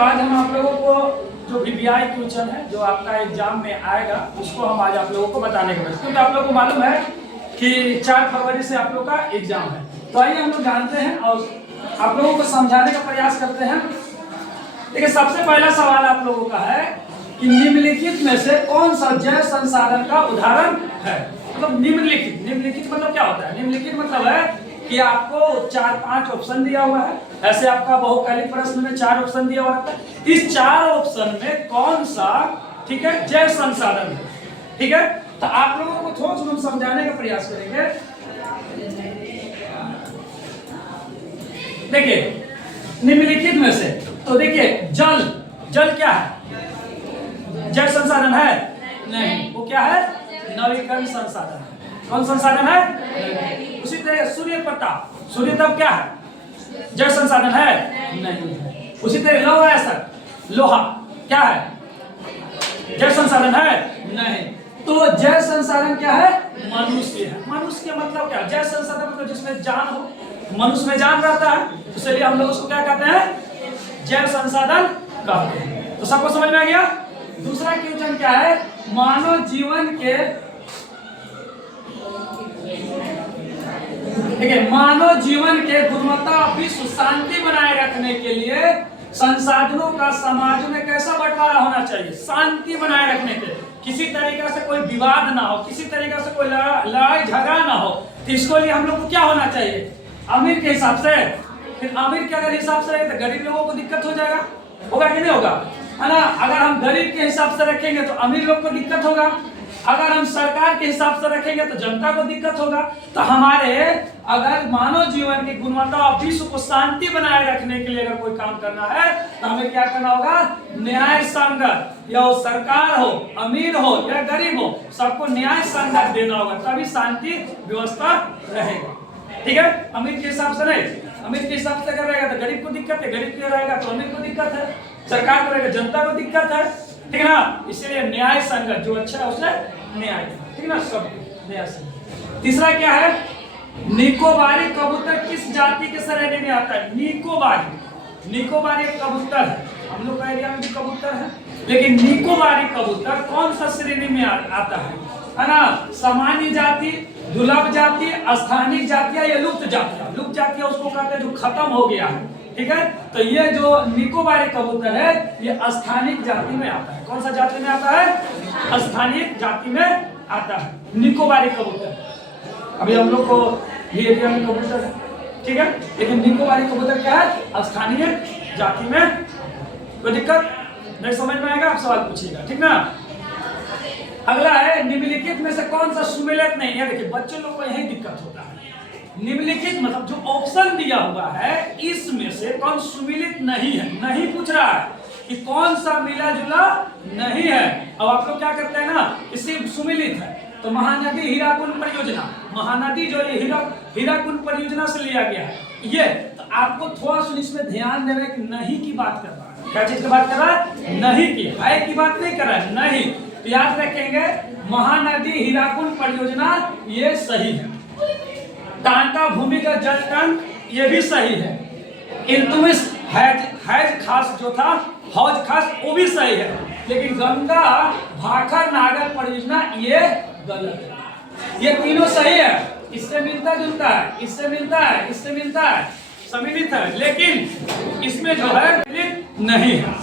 आज हम आप लोगों को जो VVI क्वेश्चन है जो आपका एग्जाम में आएगा उसको हम आज आप लोगों को बताने के बाद, क्योंकि आप लोगों को मालूम है कि 4 फरवरी से आप लोग का एग्जाम है। तो आइए हम लोग जानते हैं और आप लोगों को समझाने का प्रयास करते हैं। देखिए, सबसे पहला सवाल आप लोगों का है कि निम्नलिखित में से कौन सा जैव संसाधन का उदाहरण है। मतलब निम्नलिखित मतलब क्या होता है? निम्नलिखित मतलब है कि आपको 4-5 ऑप्शन दिया हुआ है। ऐसे आपका बहुकालिक प्रश्न में 4 ऑप्शन दिया हुआ है। इस 4 ऑप्शन में कौन सा, ठीक है, जैव संसाधन है। ठीक है, तो आप लोगों को थोड़ा सा समझाने का प्रयास करेंगे। देखिए, निम्नलिखित में से तो देखिए, जल क्या है? जैव संसाधन है? नहीं। वो क्या है? नवीकरण संसाधन। कौन संसाधन है? उसी तरह सूर्य तप क्या है? जैव संसाधन है? नहीं। उसी तरह लौह अयस्क, लोहा क्या है? जैव संसाधन है? नहीं। तो जैव संसाधन क्या है? मनुष्य है। मनुष्य का मतलब क्या? जैव संसाधन मतलब जिसमें जान हो, मनुष्य में जान रहता है, इसलिए हम लोग उसको क्या कहते हैं? जैव संसाधन कहते हैं। तो सबको समझ में आ गया? दूसरा क्वेश्चन क्या है? मानव जीवन के, देखिए, मानव जीवन के गुणवत्ता विश्व शांति बनाए रखने के लिए संसाधनों का समाज में कैसा बंटवारा होना चाहिए? शांति बनाए रखने के, किसी तरीके से कोई विवाद ना हो, किसी तरीके से कोई लड़ाई झगड़ा ना हो, तो इसको लिए हम लोग को क्या होना चाहिए? अमीर के हिसाब से। फिर अमीर के अगर हिसाब से रहे तो गरीब लोगों को दिक्कत हो जाएगा, होगा कि नहीं होगा? है ना? अगर हम गरीब के हिसाब से रखेंगे तो अमीर लोग को दिक्कत होगा, अगर हम सरकार के हिसाब से रखेंगे तो जनता को दिक्कत होगा। तो हमारे अगर मानव जीवन की गुणवत्ता और विश्व को शांति बनाए रखने के लिए अगर कोई काम करना है तो हमें क्या करना होगा? न्याय संगत, या वो सरकार हो, अमीर हो या गरीब हो, सबको न्याय संगत देना होगा, तभी शांति व्यवस्था रहेगा। ठीक है? अमीर के हिसाब से नहीं, अमीर के हिसाब से अगर रहेगा तो गरीब को दिक्कत है, गरीब के रहेगा तो अमीर को दिक्कत है, सरकार को रहेगा जनता को दिक्कत है। ठीक है ना? इसलिए न्याय संगत, जो अच्छा है उसे न्याय। ठीक है ना? सब न्याय संगत। तीसरा क्या है? निकोबारी कबूतर किस जाति के श्रेणी में आता है? निकोबारी एक कबूतर है, हम लोग का एरिया में भी कबूतर है, लेकिन निकोबारी कबूतर कौन सा श्रेणी में आता है ना? सामान्य जाति, दुर्लभ जाति, स्थानिक जातियां या लुप्त जातियां। लुप्त जातियां उसको कहते हैं जो खत्म हो गया है। ठीक है? तो ये जो निकोबारी कबूतर है ये स्थानिक जाति में आता है। कौन सा जाति में आता है? स्थानिक जाति में आता है निकोबारी कबूतर। अभी हम लोग को ये एरिया में कबूतर है, ठीक है, लेकिन निकोबारी कबूतर क्या है? स्थानीय जाति में। कोई दिक्कत नहीं? समझ में आएगा? आप सवाल पूछिएगा, ठीक ना? अगला है, निम्नलिखित में से कौन सा सुमेलित नहीं है? देखिए, बच्चे लोग को यही दिक्कत होता है। निम्नलिखित मतलब जो ऑप्शन दिया हुआ है इसमें से कौन सुमेलित नहीं है? नहीं पूछ रहा है कि कौन सा मिला जुला नहीं है। अब आप लोग क्या करते हैं ना, इसी सुमेलित है तो महानदी हीराकुंड परियोजना, महानदी जो ये हीराकुंड परियोजना से लिया गया है ये, तो आपको थोड़ा सा इसमें ध्यान देना कि नहीं की बात कर रहा है। क्या चीज की बात कर रहा है? नहीं की, है की बात नहीं कर रहा है, नहीं। तो याद रखेंगे, महानदी हीराकुंड परियोजना ये सही है। टांका भूमिगत जल टैंक ये भी सही है। इल्तुमिश हैज खास जो था, हौज खास, वो भी सही है। लेकिन गंगा भाखर नागर परियोजना ये गलत है। ये तीनों सही है, इससे मिलता जुलता है, इससे मिलता है, इससे मिलता है, सम्मिलित है, लेकिन इसमें जो है नहीं है,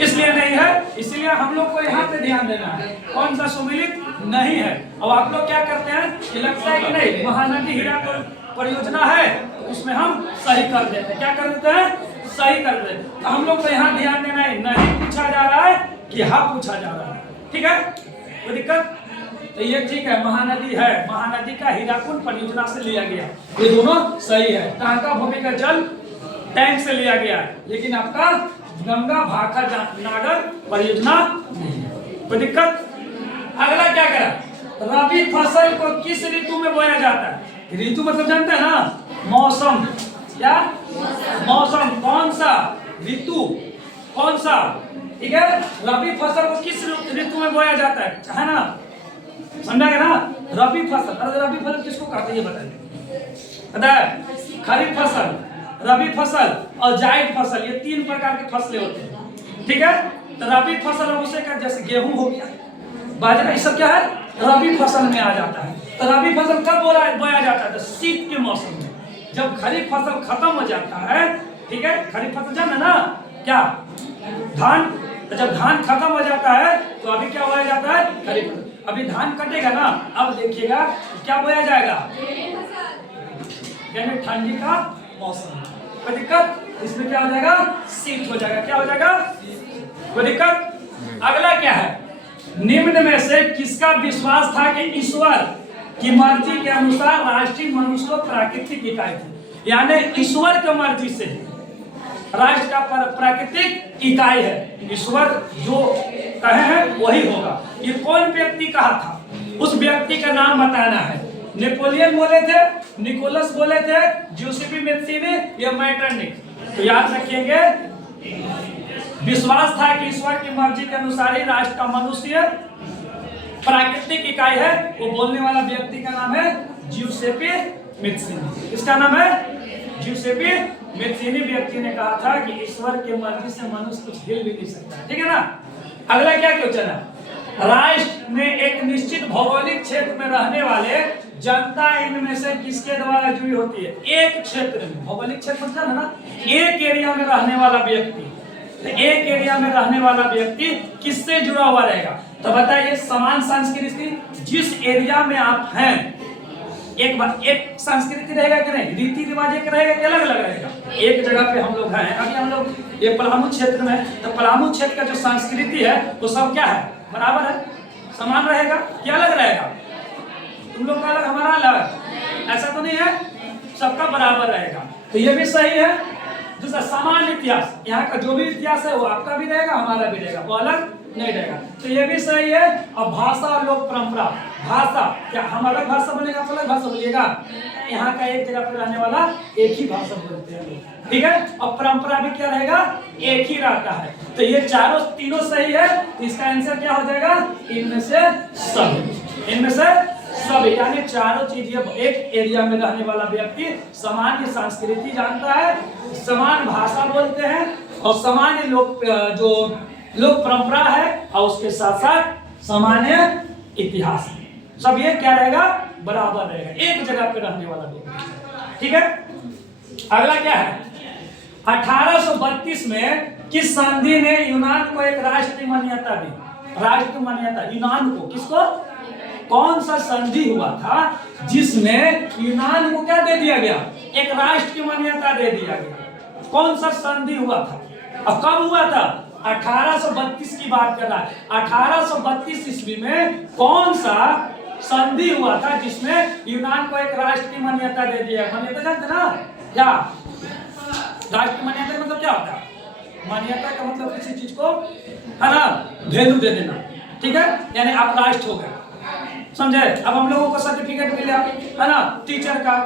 इसलिए नहीं है। इसलिए हम लोग को यहाँ पे ध्यान देना है कौन सा सम्मिलित नहीं है। अब आप लोग क्या करते हैं कि लगता है कि नहीं महानदी हीराकुंड परियोजना है तो उसमें हम सही कर देते हैं। क्या कर देते हैं? सही कर देते हैं। तो हम लोग को यहाँ ध्यान देना है, नहीं पूछा जा रहा है कि हाँ पूछा जा रहा है। ठीक है? कोई दिक्कत? तो ये ठीक है, महानदी है, महानदी का हीराकुंड परियोजना से लिया गया, ये दोनों सही है। टांका भूमिगत जल टैंक से लिया गया है, लेकिन आपका गंगा भाखर नागर परियोजना नहीं है। कोई दिक्कत? अगला क्या करा? रबी फसल को किस ऋतु में बोया जाता है? ऋतु मतलब जानते हैं ना? मौसम। क्या? मौसम। कौन सा ऋतु? कौन सा? ठीक है, रबी फसल को किस ऋतु में बोया जाता है ना? समझा गया ना? रबी फसल। अरे रबी फसल किसको कहते हैं ये बताइए। पता है? खरीफ फसल, रबी फसल और जायद फसल, ये 3 प्रकार के फसलें होते हैं। ठीक है। तो रबी फसल हम उसे का जैसे गेहूं हो गया, बाजरा, ये सब क्या है, रबी फसल में आ जाता है। तो रबी फसल कब बोया जाता है, तो शीत के मौसम में, जब खरीफ फसल खत्म हो जाता है, ठीक है। खरीफ फसल जाना ना क्या, धान, तो जब धान खत्म हो जाता है तो अभी क्या बोया जाता है, खरीफ फसल। अभी धान कटेगा ना, अब देखिएगा क्या बोया जाएगा, यानी ठंडी का मौसम, कोई दिक्कत, इसमें क्या हो जाएगा, शीत हो जाएगा, क्या हो जाएगा, कोई दिक्कत। अगला क्या है, निम्न में से किसका विश्वास था कि ईश्वर की मर्जी के अनुसार राष्ट्रीय मनुष्य प्राकृतिक इकाई थी, यानी ईश्वर की मर्जी से राष्ट्र का प्राकृतिक इकाई है, ईश्वर जो कहे हैं वही होगा। ये कौन व्यक्ति कहा था, उस व्यक्ति का नाम बताना है। नेपोलियन बोले थे, निकोलस बोले थे, ज्यूसेपी मेत्सीनी या मेटरनिक। तो याद रखिएगा, विश्वास था कि ईश्वर की मर्जी के अनुसार ही राष्ट्र का मनुष्य प्राकृतिक इकाई है। वो बोलने वाला व्यक्ति का नाम है ज्यूसेपी मेत्सीनी। किसका नाम है, ज्यूसेपी मेत्सीनी व्यक्ति ने कहा था कि ईश्वर की मर्जी से मनुष्य कुछ हिल भी नहीं सकता, ठीक है ना। अगला क्या क्वेश्चन है, राष्ट्र में एक निश्चित भौगोलिक क्षेत्र में रहने वाले जनता इनमें से किसके द्वारा जुड़ी होती है, एक क्षेत्र में, भौगोलिक क्षेत्र मतलब है ना, एक एरिया में रहने वाला व्यक्ति, एक एरिया में रहने वाला व्यक्ति किससे जुड़ा हुआ रहेगा, तो बताइए, समान संस्कृति, जिस एरिया में आप हैं एक संस्कृति रहेगा कि नहीं, रीति रिवाज एक रहेगा कि अलग अलग रहेगा। एक जगह पे हम लोग हैं, अभी हम लोग ये पलामू क्षेत्र में, तो पलामू क्षेत्र का जो संस्कृति है वो सब क्या है, बराबर है, समान रहेगा कि अलग रहेगा, तुम लोग का अलग हमारा अलग, ऐसा तो नहीं है, सबका बराबर रहेगा। तो ये भी सही है। दूसरा, समान इतिहास, यहाँ का जो भी इतिहास है वो आपका भी रहेगा हमारा भी रहेगा, वो अलग नहीं रहेगा, तो ये भी सही है। अब भाषा और लोक परंपरा, भाषा क्या हम अलग भाषा बोलेगा, आप अलग भाषा बोलिएगा, यहाँ का एक जगह पर रहने वाला एक ही भाषा बोलते हैं, ठीक है। और परंपरा भी क्या रहेगा, एक ही रहता है। तो ये चारों तीनों सही है, तो इसका आंसर क्या हो जाएगा, इनमें से सब, इनमें से सब, यानी चारों चीजें, एक एरिया में रहने वाला व्यक्ति समान संस्कृति जानता है, समान भाषा बोलते हैं, और सामान्य लोक परंपरा है, और उसके साथ साथ सामान्य इतिहास, सब ये क्या रहेगा, बराबर रहेगा, एक जगह पे रहने वाला व्यक्ति, ठीक है। अगला क्या है, 1832 में किस संधि ने यूनान को एक राष्ट्रीय मान्यता दी, राष्ट्रीय मान्यता यूनान को, किसको, कौन सा संधि हुआ था जिसमें यूनान को क्या दे दिया गया, एक राष्ट्र की मान्यता दे दिया गया, कौन सा संधि हुआ था, और कब हुआ था, 1832 की बात कर रहा है। 1832 ईस्वी में कौन सा संधि हुआ था जिसमें यूनान को एक राष्ट्र की मान्यता दे दिया, मान्यता जानते ना क्या, राष्ट्र की मान्यता मतलब क्या होता है, मान्यता का मतलब किसी चीज को है ना वैल्यू दे देना, ठीक है, यानी आप राष्ट्र हो गए, समझे। अब हम लोगों को सर्टिफिकेट मिला है ना टीचर का,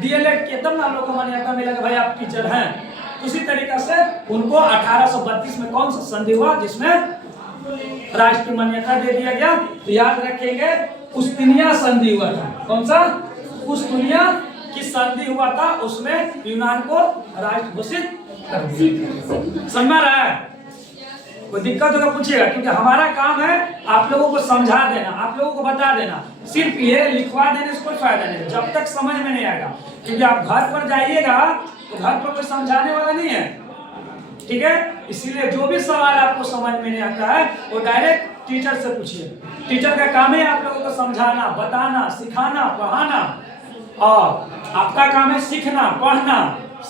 डीएलएड के, तब ना हम लोग को मान्यता मिला कि भाई आप टीचर हैं। उसी तरीका से उनको 1832 में कौन सा संधि हुआ जिसमें राष्ट्रीय मान्यता दे दिया गया, तो याद रखेंगे कुस्तुनिया संधि हुआ था, कौन सा, कुस्तुनिया की संधि हुआ था, उसमें यूनान को राष्ट्र घोषित कर दिया। समझ रहा है, कोई दिक्कत होगा पूछिएगा, क्योंकि हमारा काम है आप लोगों को समझा देना, आप लोगों को बता देना, सिर्फ ये लिखवा देने से कोई फायदा नहीं, जब तक समझ में नहीं आएगा, क्योंकि आप घर पर जाइएगा तो घर पर कोई समझाने वाला नहीं है, ठीक है। इसीलिए जो भी सवाल आपको समझ में नहीं आता है वो डायरेक्ट टीचर से पूछिए, टीचर का काम है आप लोगों को समझाना, बताना, सिखाना, पढ़ाना, और आपका काम है सीखना, पढ़ना,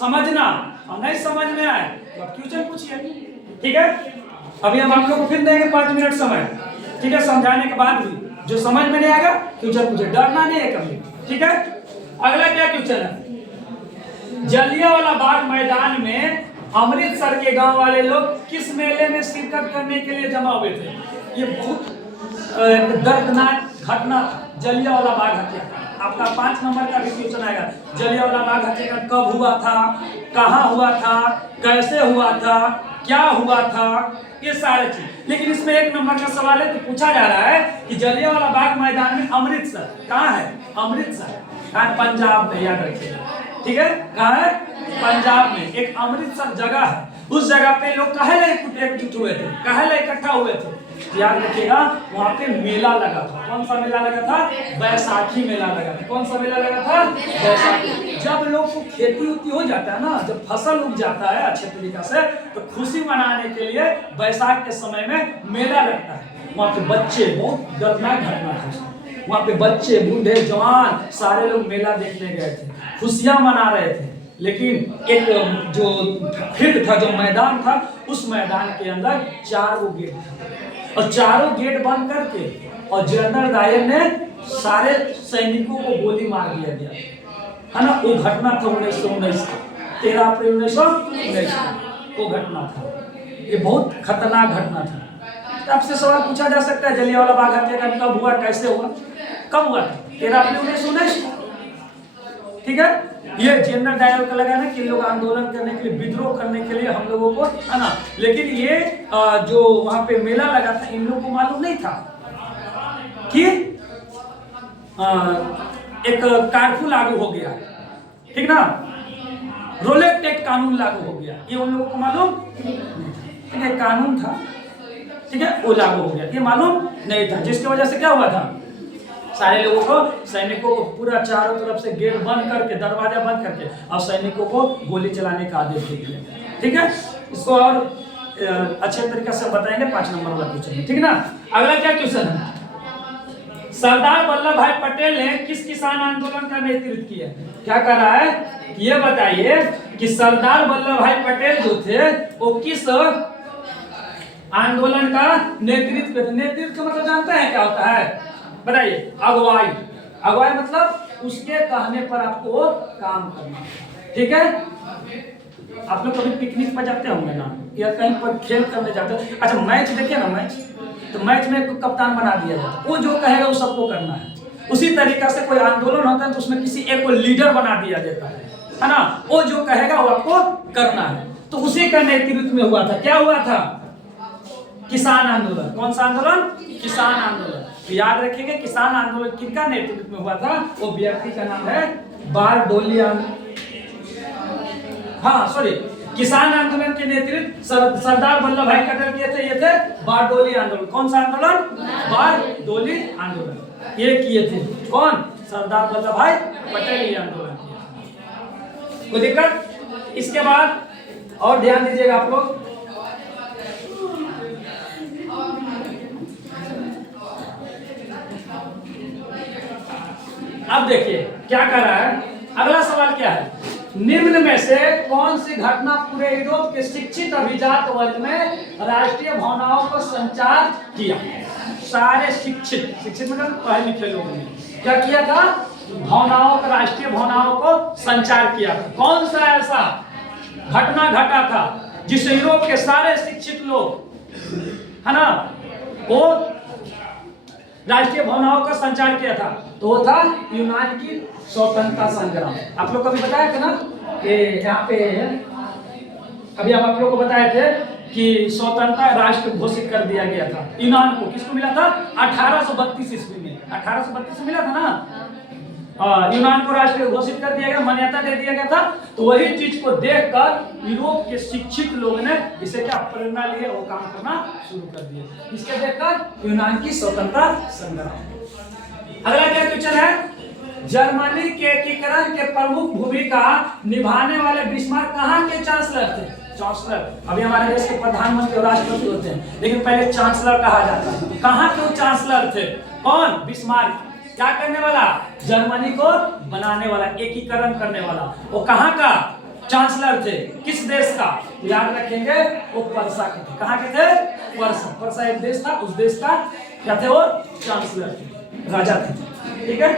समझना, और नहीं समझ में आए तो आप ट्यूशन पूछिए, ठीक है। अभी हम आप लोग को फिर देंगे 5 मिनट समय, ठीक है, समझाने के बाद भी जो समझ में नहीं आएगा ट्यूशन पूछे, डरना नहीं है कभी, ठीक है। अगला क्या क्वेश्चन है, जलियांवाला बाग मैदान में अमृतसर के गांव वाले लोग किस मेले में शिरकत करने के लिए जमा हुए थे, ये बहुत दर्दनाक घटना था, जलियांवाला बाग हत्याकांड। आपका 5 नंबर का भी क्वेश्चन आएगा, जलियांवाला बाग हत्याकांड कब हुआ था, कहाँ हुआ था, कैसे हुआ था, क्या हुआ था, ये सारे चीज। लेकिन इसमें 1 नंबर का सवाल है, तो पूछा जा रहा है कि जलियांवाला बाग मैदान में अमृतसर कहाँ है, अमृतसर कहाँ, पंजाब में, याद रखिएगा, ठीक है, कहाँ है, पंजाब में एक अमृतसर जगह है, उस जगह पे लोग काहे एकजुट हुए थे, काहे इकट्ठा हुए थे? याद रखिएगा, वहां पे मेला लगा था। कौन सा मेला लगा था? बैसाखी मेला लगा था। कौन सा मेला लगा था? बैसाखी। जब लोग को खेती उती हो जाता है ना, जब फसल उग जाता है अच्छे तरीका से, तो खुशी मनाने के लिए बैसाख के समय में मेला लगता है। वहाँ पे बच्चे, बहुत दर्दनाक घटना था, वहाँ पे बच्चे, बूढ़े, जवान सारे लोग मेला देखने गए थे, खुशियां मना रहे थे। लेकिन एक जो फील्ड था, जो मैदान था, उस मैदान के अंदर 4 गो गेट था और चारों गेट बंद करके और जनरल डायर ने सारे सैनिकों को गोली मार दिया गया, है ना। वो घटना था 1919 का, 13 अप्रैल 1919 वो घटना था। ये बहुत खतरनाक घटना था। आपसे सवाल पूछा जा सकता है, जलियांवाला बाग हत्याकांड कब हुआ, कैसे हुआ, कब हुआ? 13 अप्रैल 1919। ठीक है, ये जनरल डायर का लगा ना कि लोग आंदोलन करने के लिए, विद्रोह करने के लिए हम लोगों को, है ना। लेकिन ये जो वहां पे मेला लगा था, इन लोगों को मालूम नहीं था कि एक कर्फ्यू लागू हो गया, ठीक ना, रोलेट एक्ट कानून लागू हो गया, ये उन लोगों को मालूम नहीं था। कानून था, ठीक है, वो लागू हो गया, ये मालूम नहीं था, जिसकी वजह से क्या हुआ था, सारे लोगों को, सैनिकों को पूरा चारों तरफ से गेट बंद करके, दरवाजा बंद करके और सैनिकों को गोली चलाने का आदेश दे दिया। ठीक है, इसको और अच्छे तरीके से बताएंगे 5 नंबर वाला क्वेश्चन में, ठीक ना। अगला क्या क्वेश्चन है, सरदार वल्लभ भाई पटेल ने किस किसान आंदोलन का नेतृत्व किया? क्या कर रहा है, ये बताइए कि सरदार वल्लभ भाई पटेल जो थे वो किस आंदोलन का नेतृत्व करते? नेतृत्व मतलब जानते हैं क्या होता है, बताइए? अगुवाई। अगुवाई मतलब उसके कहने पर आपको काम करना, ठीक है। आप लोग कभी पिकनिक पर जाते होंगे ना, या कहीं पर खेल करने जाते हो, अच्छा मैच देखिए ना, मैच तो मैच में एक कप्तान बना दिया जाता है, वो जो कहेगा वो सबको करना है। उसी तरीका से कोई आंदोलन होता है तो उसमें किसी एक को लीडर बना दिया जाता है ना, वो जो कहेगा वो आपको करना है। तो उसी का नेतृत्व में हुआ था, क्या हुआ था, किसान आंदोलन। कौन सा आंदोलन? किसान आंदोलन। तो याद रखेंगे, किसान आंदोलन किसका नेतृत्व में हुआ था? वो व्यक्ति का नाम है बारडोली। हाँ सॉरी, किसान आंदोलन के नेतृत्व सरदार वल्लभ भाई पटेल किए थे, ये थे बारडोली आंदोलन। कौन सा आंदोलन? बारडोली आंदोलन। ये किए थे कौन? सरदार वल्लभ भाई पटेल ये आंदोलन किया। कोई दिक्कत? इसके बाद और ध्यान दीजिएगा आप लोग, अब देखिए क्या कर रहा है। अगला सवाल क्या है, निम्न में से कौन सी घटना पूरे यूरोप के शिक्षित अभिजात वर्ग में राष्ट्रीय भावनाओं को संचार किया? सारे शिक्षित, शिक्षित मतलब पढ़े लिखे लोगों ने क्या किया था? भावनाओं को, राष्ट्रीय भावनाओं को संचार किया था। कौन सा ऐसा घटना घटा था जिससे यूरोप के सारे शिक्षित लोग, है ना, वो राष्ट्रीय भावनाओं का संचार किया था? तो वो था यूनान की स्वतंत्रता संग्राम। आप लोग कभी बताया था ना कि यहाँ पे अभी हम आप लोग को बताए थे कि स्वतंत्रता राष्ट्र घोषित कर दिया गया था यूनान को। किसको मिला था? 1832 ईस्वी में, 1832 में मिला था ना, यूनान को राष्ट्र घोषित कर दिया गया, मान्यता दे दिया गया था। तो वही चीज को देखकर यूरोप के शिक्षित लोग ने इसे क्या प्रेरणा लिए, वो काम करना शुरू कर दिया। इसके देखकर यूनान की स्वतंत्रता संग्राम। अगला क्या क्वेश्चन है, जर्मनी के एकीकरण के प्रमुख भूमिका निभाने वाले बिस्मार्क कहाँ के चांसलर थे? चांसलर अभी हमारे देश के प्रधानमंत्री और राष्ट्रपति होते हैं, लेकिन पहले चांसलर कहा जाता है। कहाँ के वो चांसलर थे? कौन? बिस्मार्क। क्या करने वाला? जर्मनी को बनाने वाला, एकीकरण करने वाला। वो कहाँ का चांसलर थे? किस देश का? याद रखेंगे, वो पर्सा के थे। कहाँ के थे? पर्सा। पर्सा एक देश था, उस देश का क्या थे? वो चांसलर थे, राजा थे। ठीक है।